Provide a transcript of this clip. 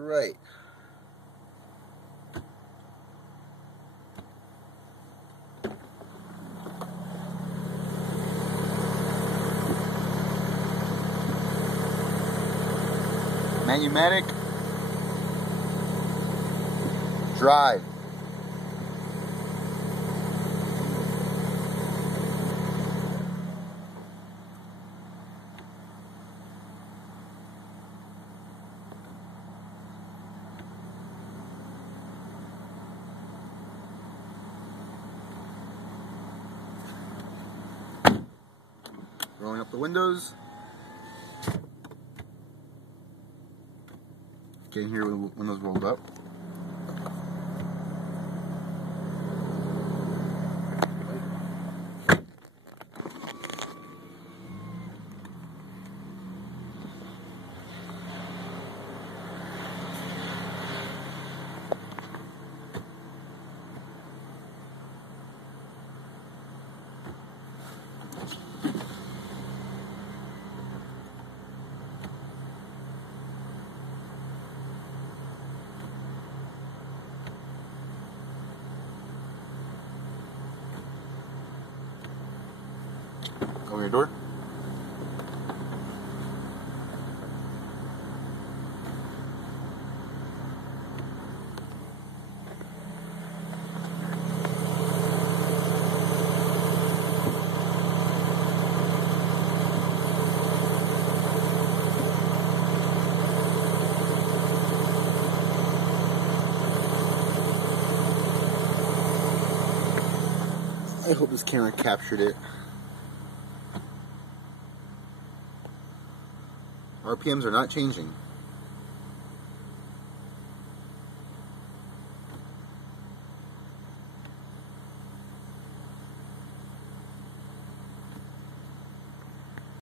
You're right. Manumatic. Drive. Rolling up the windows. Getting here with the windows rolled up. Open your door. I hope this camera captured it. RPMs are not changing.